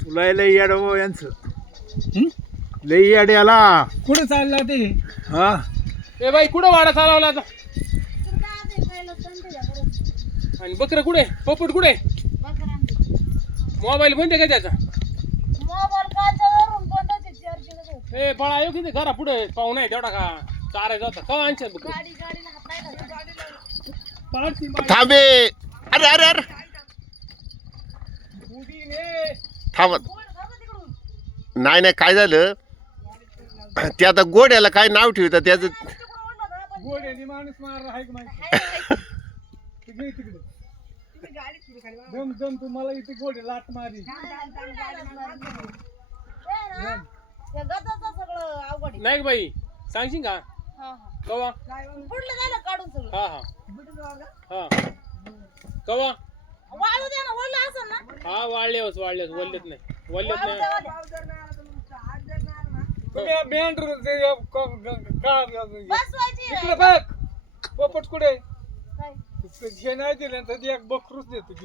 तुला लई याड हो यांचं लई याड याला कुठे चालला ते हा ए बाई कुठं वाडा चालवला आता आणि बकरं कुठे पोपट कुठे मोबाईल बंद आहे का त्याचा ए पळा येऊ किती घरा पुढे पाहुणा आहे तेवढा का चारायचा होता का आणशात बकरं थांबे अरे अरे अरे थांब नाही नाही काय झालं ते आता गोड्याला काय नाव ठेवतात त्याचं गोड्याने माणूस मारला आहे का माहिती तिकडे जम जम तुम्हाला इथे गोडे लाट मारी नाही का बाई सांगशील का कवा हा हा हा कवा हा वाढलेच वल्लेत नाही वल्लेत नाही मेंढर इकडे बघ पोपट कुठे हे नाही दिलं तर एक बकरूच देतो